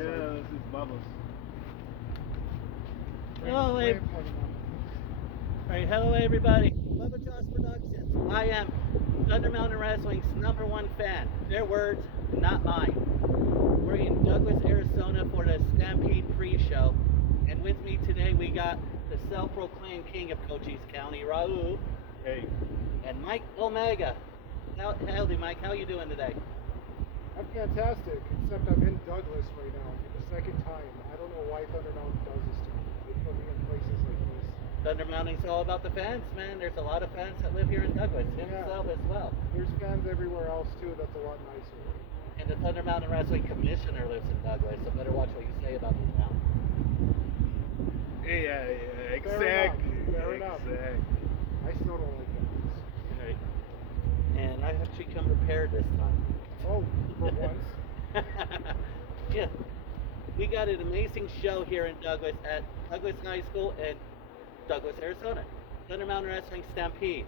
Yeah, this is Bubbles. Hello, hello everybody. Bubba Joss Productions. I am Thunder Mountain Wrestling's #1 fan. Their words, not mine. We're in Douglas, Arizona for the Stampede pre-show. And with me today we got the self-proclaimed king of Cochise County, Raul. Hey. And Mike Omega. Howdy Mike, how you doing today? I'm fantastic, except I'm in Douglas right now for the second time. I don't know why Thunder Mountain does this to me. They put me in places like this. Thunder Mountain's all about the fans, man. There's a lot of fans that live here in Douglas, himself as well. There's fans everywhere else too, that's a lot nicer. And the Thunder Mountain Wrestling Commissioner lives in Douglas, so better watch what you say about this town. Yeah, exactly. Fair enough. I still don't like Douglas. Right. And I actually come prepared this time. Oh, for once. Yeah. We got an amazing show here in Douglas at Douglas High School in Douglas, Arizona. Thunder Mountain Wrestling Stampede.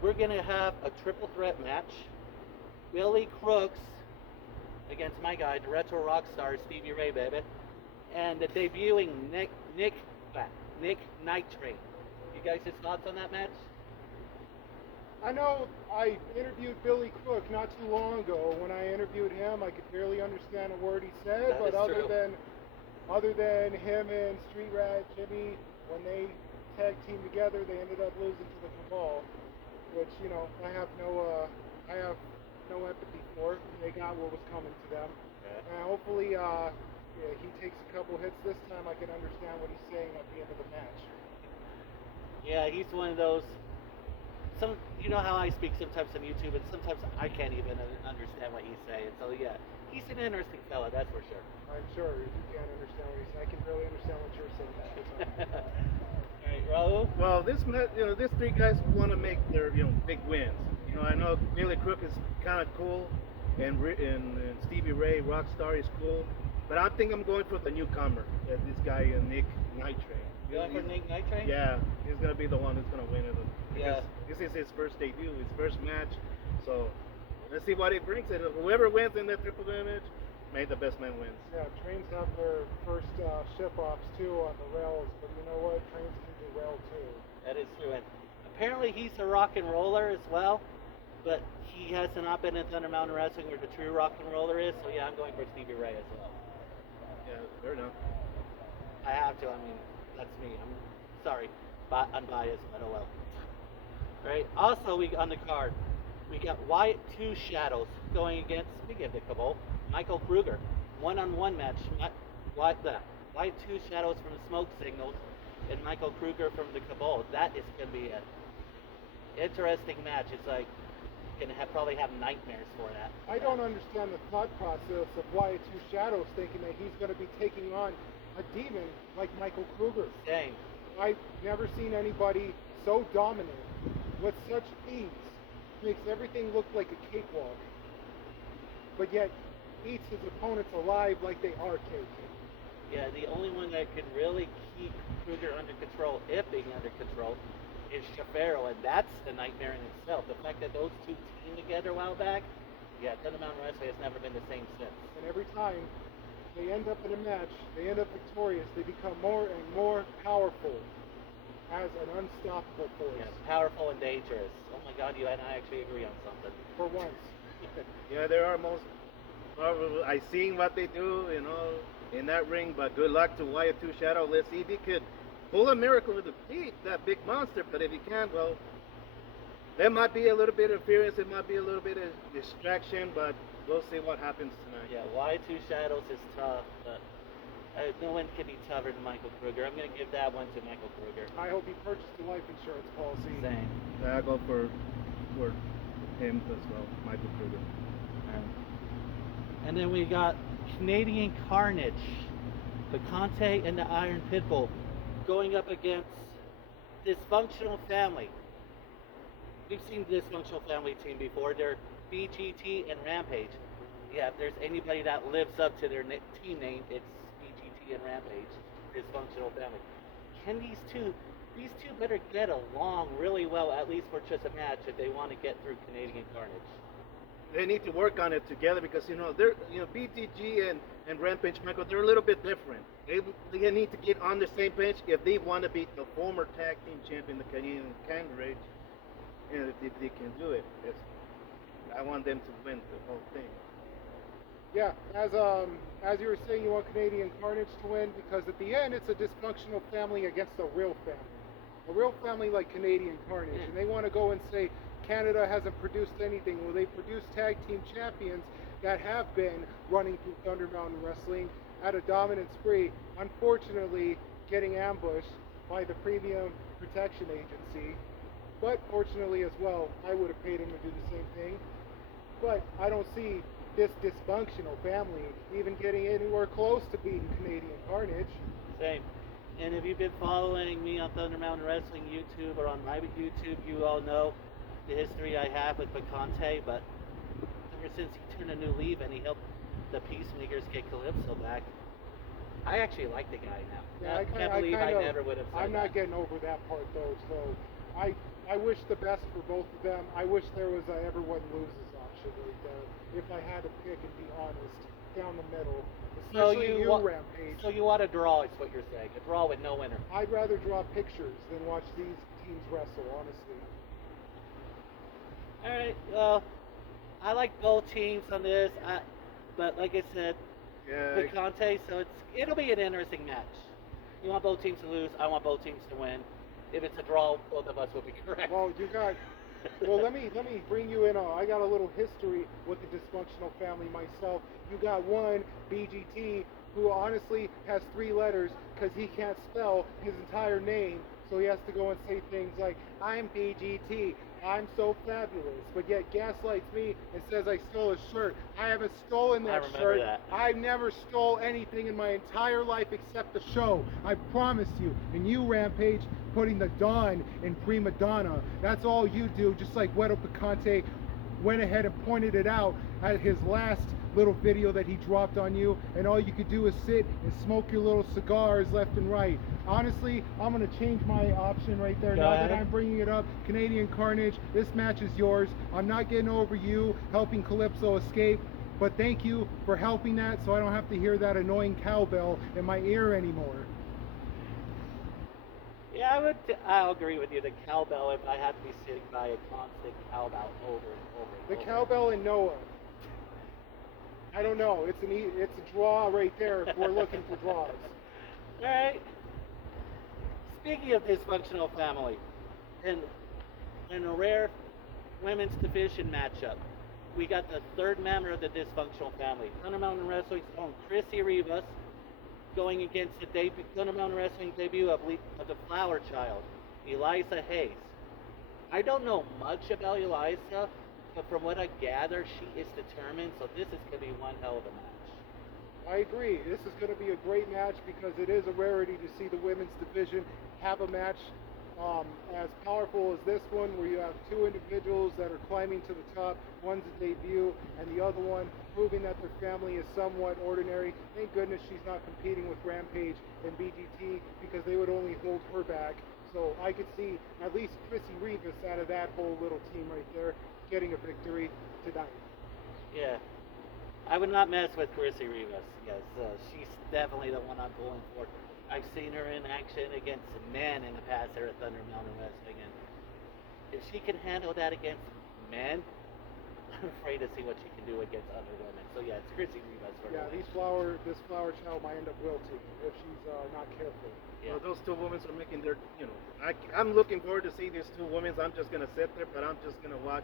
We're going to have a triple threat match. Billy Crooks against my guy, the retro rock star Stevie Ray, baby. And the debuting Nick Night Train. You guys' thoughts on that match? I know I interviewed Billy Crook not too long ago. When I interviewed him, I could barely understand a word he said, That but is true. other than him and Street Rat Jimmy, when they tag teamed together, they ended up losing to the Cabal, which, you know, I have no empathy for. They got what was coming to them. Yeah. And hopefully he takes a couple hits this time. I can understand what he's saying at the end of the match. Yeah, he's one of those. You know how I speak sometimes on YouTube, and sometimes I can't even understand what he's saying. So yeah, he's an interesting fella, that's for sure. I'm sure you can't understand what he's saying. I can barely understand what you're saying half the time. All right, Raul. Well, these three guys want to make their big wins. I know Billy Crook is kind of cool, and Stevie Ray Rockstar is cool, but I think I'm going for the newcomer. This guy Nick Night Train. You going for Nick Night Train? Yeah, he's gonna be the one who's gonna win it. Yeah. This is his first debut, his first match. So let's see what he brings. And whoever wins in that triple damage, may the best man wins. Yeah, trains have their first ship-offs too on the rails, but you know what? Trains can do rail too. That is true. And apparently he's a rock and roller as well, but he has not been in Thunder Mountain Wrestling where the true rock and roller is. So yeah, I'm going for Stevie Ray as well. Yeah, fair enough. I have to. I mean, that's me. I'm sorry, but unbiased, but oh well. Right. Also, on the card, we got Wyatt Two Shadows going against, speaking of the Cabal, Michael Kruger. One-on-one match. Wyatt Two Shadows from the Smoke Signals and Michael Kruger from the Cabal. That is going to be an interesting match. It's like going to probably have nightmares for that. I don't understand the thought process of Wyatt Two Shadows thinking that he's going to be taking on a demon like Michael Kruger. Same. I've never seen anybody so dominant with such ease. Makes everything look like a cakewalk, but yet eats his opponents alive like they are cake. Yeah, the only one that can really keep Kruger under control, if being under control, is Shafaro, and that's the nightmare in itself. The fact that those two teamed together a while back, yeah, Thunder Mountain Wrestling has never been the same since. And every time they end up in a match, they end up victorious, they become more and more powerful as an unstoppable force. Yeah, powerful and dangerous. Oh my God, you and I actually agree on something. For once. Yeah, they are most probably. I seen what they do, in that ring. But good luck to Wyatt Two Shadow. Let's see if he could pull a miracle to defeat that big monster. But if he can't, well, there might be a little bit of interference. It might be a little bit of distraction. But we'll see what happens tonight. Yeah, Wyatt Two Shadows is tough, but no one can be tougher than Michael Kruger. I'm going to give that one to Michael Kruger. I hope he purchased a life insurance policy. Same. Yeah, I go for him as well, Michael Kruger. And then we got Canadian Carnage, the Conte and the Iron Pitbull, going up against Dysfunctional Family. We've seen the Dysfunctional Family team before. They're BGT and Rampage. Yeah, if there's anybody that lives up to their team name, it's BGT and Rampage, Dysfunctional Family. Can these two better get along really well, at least for just a match, if they want to get through Canadian Carnage? they need to work on it together because they're BTG and Rampage Michael, they're a little bit different. They need to get on the same bench if they want to beat the former tag team champion, the Canadian Kangaroo, and if they can do it. I want them to win the whole thing. Yeah, as you were saying, you want Canadian Carnage to win because at the end it's a dysfunctional family against a real family like Canadian Carnage, and they want to go and say Canada hasn't produced anything. Well, they produced tag team champions that have been running through Thunder Mountain Wrestling at a dominant spree, unfortunately getting ambushed by the Premium Protection Agency. But fortunately as well, I would have paid him to do the same thing. But I don't see this dysfunctional family even getting anywhere close to beating Canadian Carnage. Same. And if you've been following me on Thunder Mountain Wrestling YouTube or on my YouTube, you all know the history I have with Bacante, but ever since he turned a new leaf and he helped the Peacemakers get Calypso back, I actually like the guy now. Yeah, I can't believe I never would have said I'm not getting over that part though, so I wish the best for both of them. I wish there was a everyone loses option right there. If I had to pick and be honest, down the middle. Especially Rampage. So you want a draw, is what you're saying. A draw with no winner. I'd rather draw pictures than watch these teams wrestle, honestly. Alright, well, I like both teams on this, but like I said, Bacante, so it'll be an interesting match. You want both teams to lose, I want both teams to win. If it's a draw, both of us will be correct. Well, let me bring you in. I got a little history with the dysfunctional family myself. You got one BGT who honestly has 3 letters because he can't spell his entire name, so he has to go and say things like, "I'm BGT, I'm so fabulous," but yet gaslights me and says I stole a shirt. I haven't stolen that shirt. That. I never stole anything in my entire life except the show. I promise you. And you, Rampage, putting the Dawn in Prima Donna. That's all you do, just like Wedo Picante went ahead and pointed it out at his last little video that he dropped on you, and all you could do is sit and smoke your little cigars left and right. Honestly, I'm going to change my option right there. Go now ahead. that I'm bringing it up. Canadian Carnage, this match is yours. I'm not getting over you helping Calypso escape, but thank you for helping that so I don't have to hear that annoying cowbell in my ear anymore. Yeah, I'll agree with you. The cowbell, if I had to be sitting by a constant cowbell over and over and The over. cowbell and Noah. I don't know. It's a draw right there if we're looking for draws. All right. Speaking of dysfunctional family, in a rare women's division matchup, we got the third member of the dysfunctional family, Thunder Mountain Wrestling's own Chrissy Rivas, going against the Thunder Mountain Wrestling debut of the Flower Child, Eliza Hayes. I don't know much about Eliza, but from what I gather, she is determined, so this is going to be one hell of a match. I agree. This is going to be a great match because it is a rarity to see the women's division have a match as powerful as this one, where you have 2 individuals that are climbing to the top. One's a debut, and the other one proving that their family is somewhat ordinary. Thank goodness she's not competing with Rampage and BGT because they would only hold her back. So I could see at least Chrissy Rivas out of that whole little team right there getting a victory tonight. Yeah. I would not mess with Chrissy Rivas. Yes, she's definitely the one I'm going for. I've seen her in action against men in the past here at Thunder Mountain Wrestling, and if she can handle that against men, I'm afraid to see what she can do against other women. So yeah, it's Chrissy Rivas for Yeah, me. this flower child might end up wilting if she's not careful. Yeah. Well, those 2 women are making their, I'm looking forward to see these 2 women. I'm just going to sit there, but I'm just going to watch.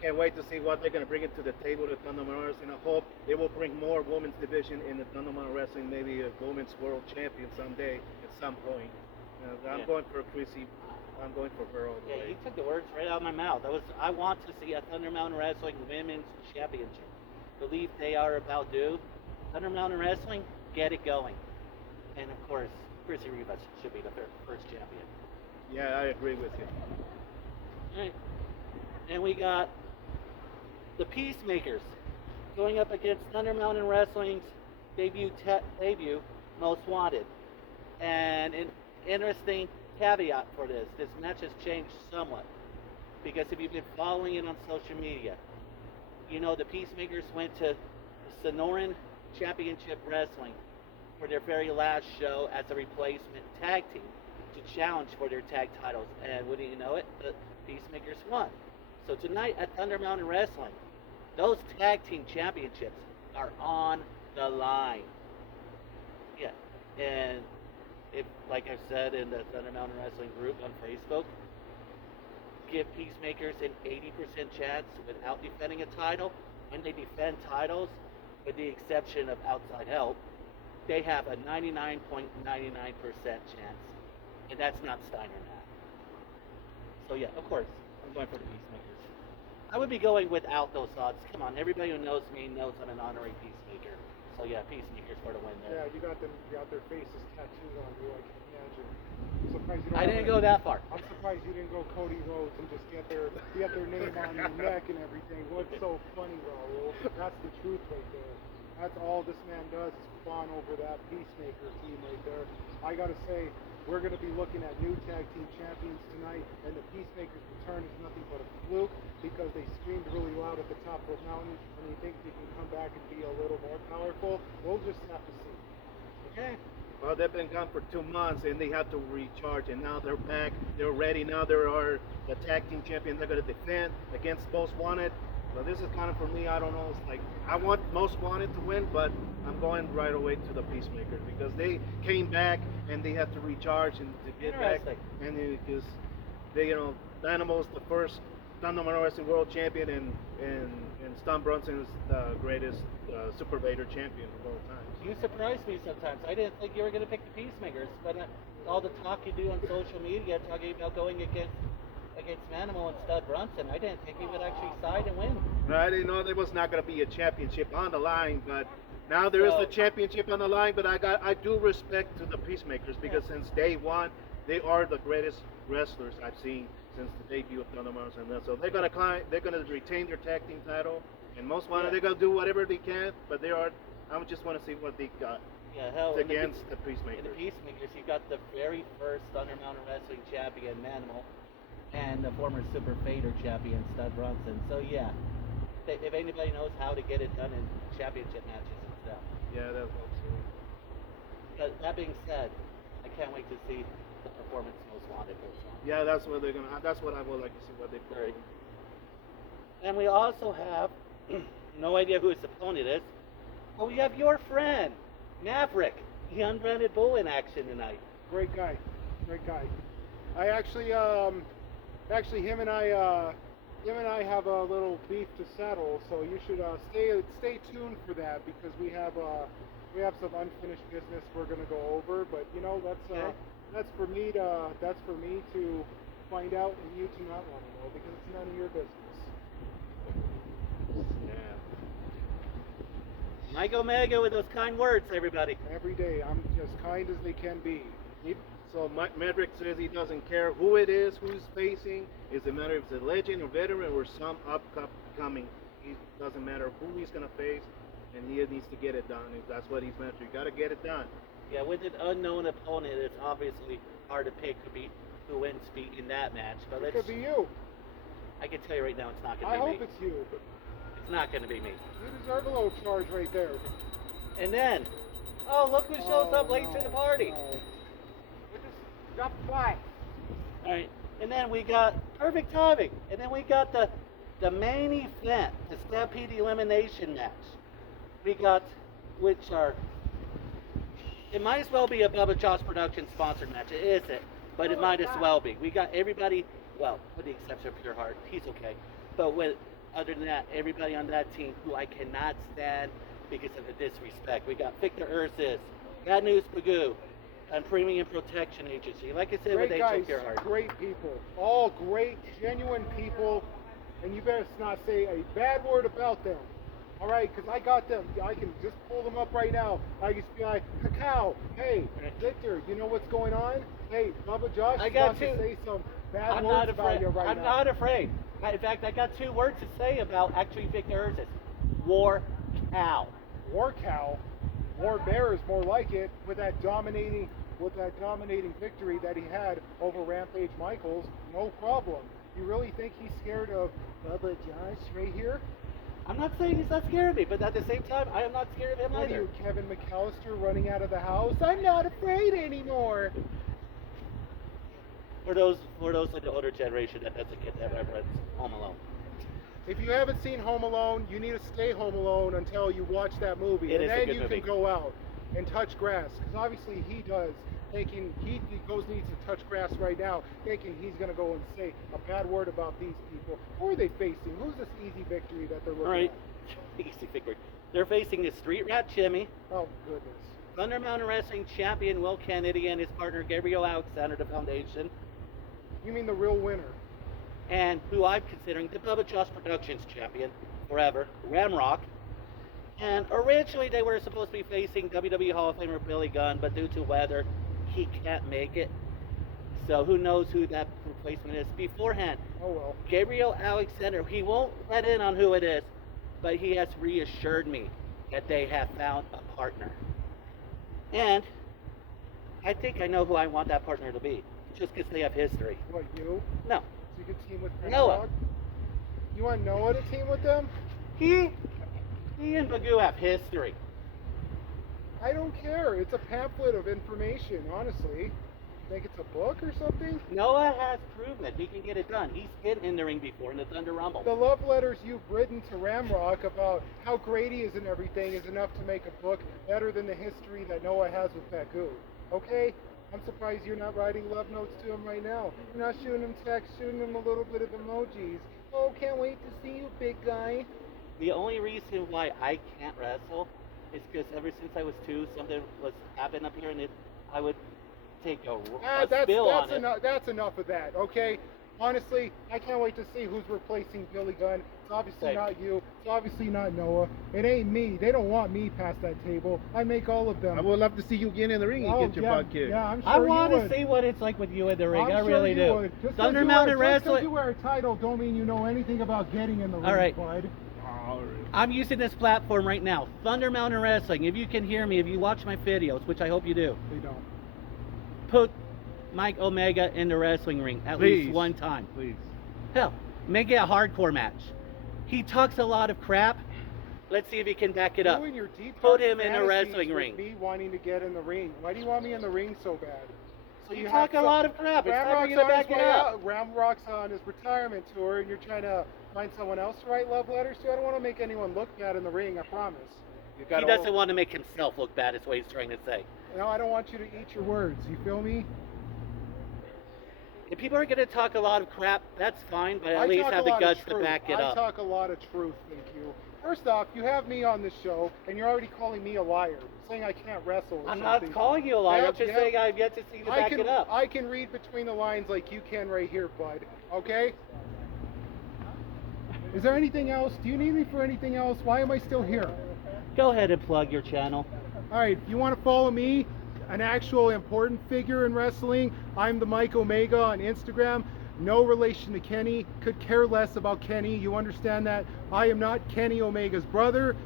Can't wait to see what they're going to bring into the table to Thunder Mountain Wrestling. I hope it will bring more women's division in the Thunder Mountain Wrestling, maybe a women's world champion someday at some point. I'm going for Chrissy. I'm going for her all the way. You took the words right out of my mouth. I want to see a Thunder Mountain Wrestling Women's Championship. Believe they are about due. Thunder Mountain Wrestling, get it going. And of course, Chrissy Rivas should be the first champion. Yeah, I agree with you. All right. And we got the Peacemakers going up against Thunder Mountain Wrestling's debut, Most Wanted. And an interesting caveat for this match has changed somewhat. Because if you've been following it on social media, you know, the Peacemakers went to Sonoran Championship Wrestling for their very last show as a replacement tag team to challenge for their tag titles. And wouldn't you know it, the Peacemakers won. So tonight at Thunder Mountain Wrestling, those tag team championships are on the line. Yeah, and if, like I said in the Thunder Mountain Wrestling group on Facebook, give Peacemakers an 80% chance without defending a title. When they defend titles, with the exception of outside help, they have a 99.99% chance, and that's not Steiner math. So yeah, of course, I'm going for the Peacemakers. I would be going without those odds. Come on, everybody who knows me knows I'm an honorary Peacemaker. So yeah, Peacemakers for the win there. Yeah, you got their faces tattooed on you. I can imagine. I'm surprised you don't. I didn't go that far. I'm surprised you didn't go Cody Rhodes and just get their name on your neck and everything. What's so funny, Raul? That's the truth right there. That's all this man does is fawn over that Peacemaker team right there. I gotta say, we're gonna be looking at new tag team champions tonight, and the Peacemakers' return is nothing but a fluke because they screamed really loud at the top of the mountain, and you think they can come back and be a little more powerful. We'll just have to see. Okay. Well, they've been gone for 2 months and they have to recharge, and now they're back. They're ready. Now they are the tag team champions. They're going to defend against Most Wanted. But this is kind of for me. I don't know. It's like I want Most Wanted to win, but I'm going right away to the Peacemakers because they came back and they have to recharge and to get back. And because they, you know, Animal's the first Thunder Mountain Wrestling World Champion, and Stan Brunson is the greatest Super Vader champion of all time. You surprise me sometimes. I didn't think you were going to pick the Peacemakers, but all the talk you do on social media talking about going against Manimal and Stud Brunson, I didn't think he would actually side and win. I didn't know there was not going to be a championship on the line, but now there is a championship on the line. But I do respect to the Peacemakers because since day one, they are the greatest wrestlers I've seen since the debut of Thunder Mountain. So they're going to climb. They're going to retain their tag team title, and Most Wanted they're going to do whatever they can. But they are. I just want to see what they got. Yeah, hell, against the Peacemakers. In the Peacemakers, you got the very first Thunder Mountain Wrestling champion, Manimal, and the former Super Vader champion, Stud Brunson. So yeah, if anybody knows how to get it done in championship matches, it's them. Yeah, that's absolutely. But that being said, I can't wait to see the performance Most Wanted goes on. Yeah, that's what they're gonna. That's what I would like to see what they put. Right. And we also have no idea who his opponent is. But we have your friend, Maverick, the unbranded bull in action tonight. Great guy. I actually, him and I have a little beef to settle. So you should stay tuned for that because we have some unfinished business we're gonna go over. But you know that's for me to find out and you to not want to know because it's none of your business. Yeah. Mike Omega with those kind words, everybody. Every day, I'm as kind as they can be. So Maverick says he doesn't care who it is, who's facing. It's a matter if it's a legend or veteran or some upcoming. It doesn't matter who he's going to face, and he needs to get it done. If that's what he's meant to. You got to get it done. Yeah, with an unknown opponent, it's obviously hard to pick who wins in that match. But it could be you. I can tell you right now, it's not going to be me. I hope it's you. It's not going to be me. You deserve a little charge right there. And then, look who shows up late to the party. No. We just dropped the fly. All right. And then we got perfect timing. And then we got the main event, the Stampede elimination match. We got, it might as well be a Bubba Josh Productions sponsored match. It isn't, but it might as well be. We got everybody, well, with the exception of Pure Heart, he's okay. But other than that, everybody on that team who I cannot stand because of the disrespect. We got Victor Ursus, Bad News Pagoo, and Premium Protection Agency. Like I said, great with guys, Pure Heart. Great people. All great, genuine people. And you better not say a bad word about them. All right, because I got them. I can just pull them up right now. I can be like, Cacao, hey, Victor, you know what's going on? Hey, Bubba Josh, I got to say some bad I'm words not about afraid. you right I'm now. not afraid. In fact, I got 2 words to say about actually Victor Ursus. War cow. War cow. War bear is more like it with that dominating victory that he had over Rampage Michaels. No problem. You really think he's scared of Bubba Josh right here? I'm not saying he's not scared of me, but at the same time, I am not scared of him What are either. you, Kevin McAllister, running out of the house? I'm not afraid anymore. For those in the older generation that doesn't get that reference, Home Alone. If you haven't seen Home Alone, you need to stay home alone until you watch that movie. It And is a then good you movie. can go out and touch grass. Because obviously he does, thinking he needs to touch grass right now, thinking he's going to go and say a bad word about these people. Who are they facing? Who's this easy victory that they're looking All right, at? easy victory. They're facing the Street Rat Jimmy, Oh, goodness. Thunder Mountain Wrestling champion Will Kennedy, and his partner Gabriel Alexander, the Foundation, You mean the real winner? and who I'm considering the Bubba Josh Productions champion forever, Ramrock. And originally they were supposed to be facing WWE Hall of Famer Billy Gunn, but due to weather, he can't make it. So who knows who that replacement is. Beforehand, Oh, well. Gabriel Alexander, he won't let in on who it is, but he has reassured me that they have found a partner. And I think I know who I want that partner to be, just because they have history. What, you? No, So you could team with Noah. Ramrock? You want Noah to team with them? he and Bagoo have history. I don't care. It's a pamphlet of information, honestly. Think it's a book or something? Noah has proven he can get it done. He's been in the ring before in the Thunder Rumble. The love letters you've written to Ramrock about how great he is and everything is enough to make a book better than the history that Noah has with Bagoo. Okay? I'm surprised you're not writing love notes to him right now. You're not shooting him texts, shooting him a little bit of emojis. Oh, can't wait to see you, big guy. The only reason why I can't wrestle is because ever since I was 2, something was happening up here, and I would take a spill on it. That's enough of that, okay? Honestly, I can't wait to see who's replacing Billy Gunn. It's obviously Same. not you. It's obviously not Noah. It ain't me. They don't want me past that table. I make all of them. I would love to see you get in the ring and Oh, get your yeah, butt kicked. Yeah, I'm sure I you want to would. see what it's like with you in the ring. I'm I sure really you do. would. Just 'cause Thunder you Mountain wear, just 'cause Wrestling. you wear a title don't mean you know anything about getting in the ring, All right. bud. I'm using this platform right now. Thunder Mountain Wrestling. If you can hear me, if you watch my videos, which I hope you do, They don't. put Mike Omega in the wrestling ring at Please. least one time. Please. Hell, make it a hardcore match. He talks a lot of crap. Let's see if he can back it up. You and your deep Put dark him in a fantasies wrestling with ring. Me wanting to get in the ring. Why do you want me in the ring so bad? So You have talk a some- lot of crap. It's time for Ramrock's you to on back his it way up. out. Ramrock's on his retirement tour, and you're trying to find someone else to write love letters to. I don't want to make anyone look bad in the ring. I promise. You He gotta doesn't want to make himself look bad, is what he's trying to say. No, I don't want you to eat your words. You feel me? If people are going to talk a lot of crap, that's fine, but I at least talk have a the lot of guts to truth. back it I up. talk a lot of truth, thank you. First off, you have me on this show, and you're already calling me a liar, saying I can't wrestle or I'm something. not calling you a liar. Yeah, I'm just yeah. saying I've yet to see you back it up. I can read between the lines like you can right here, bud. Okay? Is there anything else? Do you need me for anything else? Why am I still here? Go ahead and plug your channel. All right, if you want to follow me, an actual important figure in wrestling, I'm the Mike Omega on Instagram. No relation to Kenny. Could care less about Kenny. You understand that? I am not Kenny Omega's brother.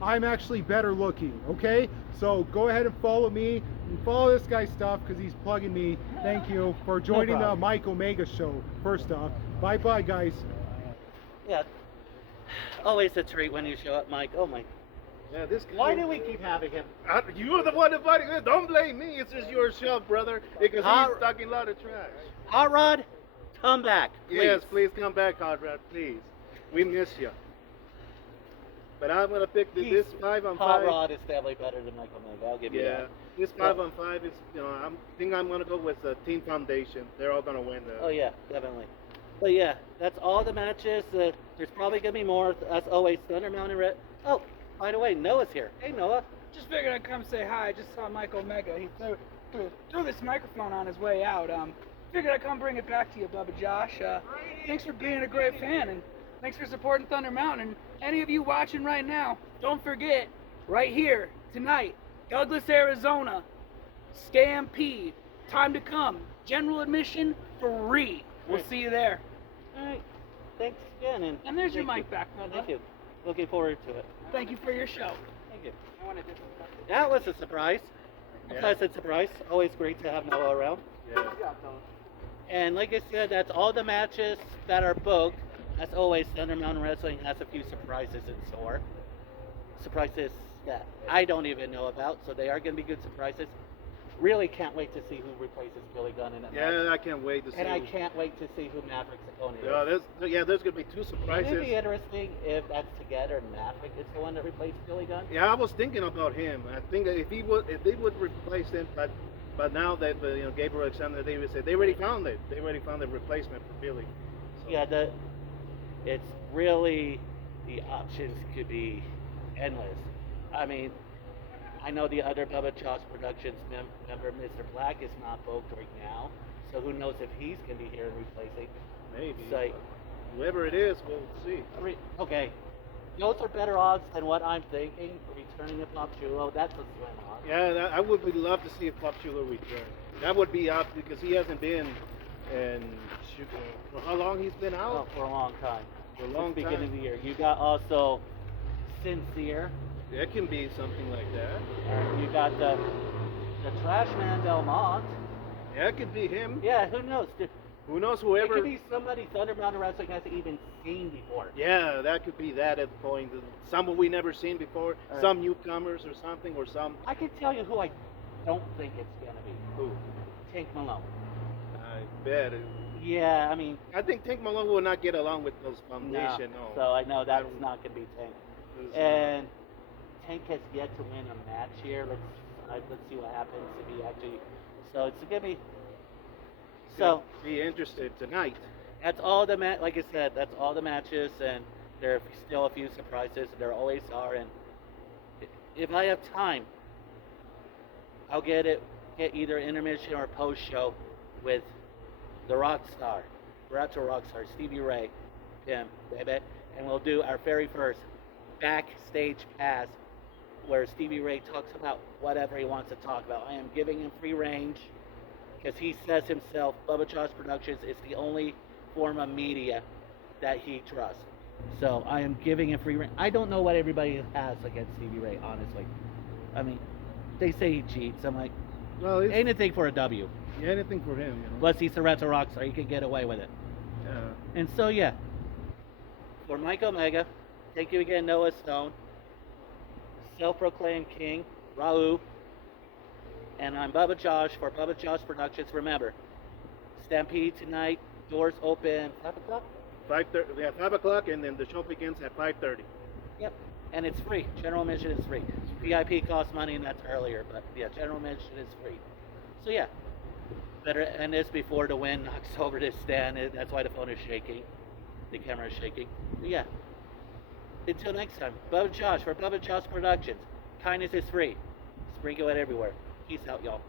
I'm actually better looking, okay? So go ahead and follow me and follow this guy's stuff because he's plugging me. Thank you for joining the problem. Mike Omega show, first off. Bye-bye, guys. Yeah. Always a treat when you show up, Mike. Oh my. Yeah, this guy. Why do we keep having him? You're the one inviting him. Don't blame me. It's just your show, brother. Because Hot- he's talking a lot of trash. Hot Rod, come back, please. Yes, please come back, Conrad. Please. We miss you. But I'm gonna pick this 5-on-5. Hot Rod is definitely better than Mike Omega. I'll give you Yeah, that. this 5-on-5 is. I think I'm gonna go with the Team Foundation. They're all gonna win. Oh yeah, definitely. But yeah, that's all the matches. There's probably gonna be more. As always, Thunder Mountain Red. Oh, by the way, Noah's here. Hey Noah. Just figured I'd come say hi. I just saw Mike Omega. He threw this microphone on his way out. Figured I'd come bring it back to you, Bubba Josh. Thanks for being a great fan, and thanks for supporting Thunder Mountain. And any of you watching right now, don't forget, right here, tonight, Douglas, Arizona, Stampede. Time to come. General admission free. We'll see you there. All right. Thanks again. And there's your thank mic you. back, brother. Thank you. Looking forward to it. Thank you for your show. Thank you. That was a surprise. A Yeah. pleasant surprise. Always great to have Noah around. Yeah. And like I said, that's all the matches that are booked as always, Thunder Mountain Wrestling has a few surprises in store. Surprises that I don't even know about, so they are going to be good surprises. Really can't wait to see who replaces Billy Gunn in that match. Yeah, I can't wait to see. And I can't wait to see who Maverick's opponent is. There's going to be two Wouldn't surprises. it be interesting if that's together and Maverick is the one that replaced Billy Gunn? Yeah, I was thinking about him. I think that if they would replace him, but now that Gabriel Alexander Davis said they already found it. They already found a replacement for Billy. So. Yeah, it's really, the options could be endless. I mean, I know the other Bubba Josh Productions member, Mr. Black, is not booked right now, so who knows if he's going to be here and replacing. Maybe. So, whoever it is, we'll see. okay, those are better odds than what I'm thinking. Returning to Pop Chulo, that's a slim odds. Yeah, I would love to see if Pop Chulo return. That would be out because he hasn't been for how long he's been out? Oh, for a long time. For a long Since time. beginning of the year. You got also Sincere. It can be something like that. You got the Trash Man Delmont. Yeah, it could be him. Yeah, who knows? Who knows? It Whoever. could be somebody Thunder Mountain Wrestling hasn't even seen before. Yeah, that could be that at the point. Someone we never seen before. Right. Some newcomers or something, or some. I can tell you who I don't think it's gonna be. Who? Tank Malone. I bet. Yeah, I mean, I think Tank Malone will not get along with those foundation. No. So I know that's not gonna be Tank. And Tank has yet to win a match here. Let's see what happens if he actually. So it's gonna be. So be interested tonight. that's all the like I said, that's all the matches, and there are still a few surprises. There always are, and if I have time, I'll get either intermission or post show with the rock star, Raptor rock star Stevie Ray, him, baby, and we'll do our very first backstage pass where Stevie Ray talks about whatever he wants to talk about. I am giving him free range because he says himself, Bubba Josh Productions is the only form of media that he trusts. So I am giving him free range. I don't know what everybody has against Stevie Ray, honestly. I mean, they say he cheats. I'm like, Well, it's, anything for a W. yeah, anything for him. Unless he's a Retro Rockstar, he can get away with it. Yeah. And so, yeah. For Mike Omega, thank you again, Noah Stone, self-proclaimed king, Raul, and I'm Bubba Josh for Bubba Josh Productions. Remember, Stampede tonight, doors open 5 o'clock? 5:30. Yeah, 5 o'clock, and then the show begins at 5:30. Yep. And it's free. General admission is free. VIP costs money, and that's earlier, but yeah, general admission is free. So yeah, better end this before the wind knocks over this stand. That's why the phone is shaking. The camera is shaking. But yeah. Until next time, Bubba Josh for Bubba Josh Productions. Kindness is free. Sprinkle it everywhere. Peace out, y'all.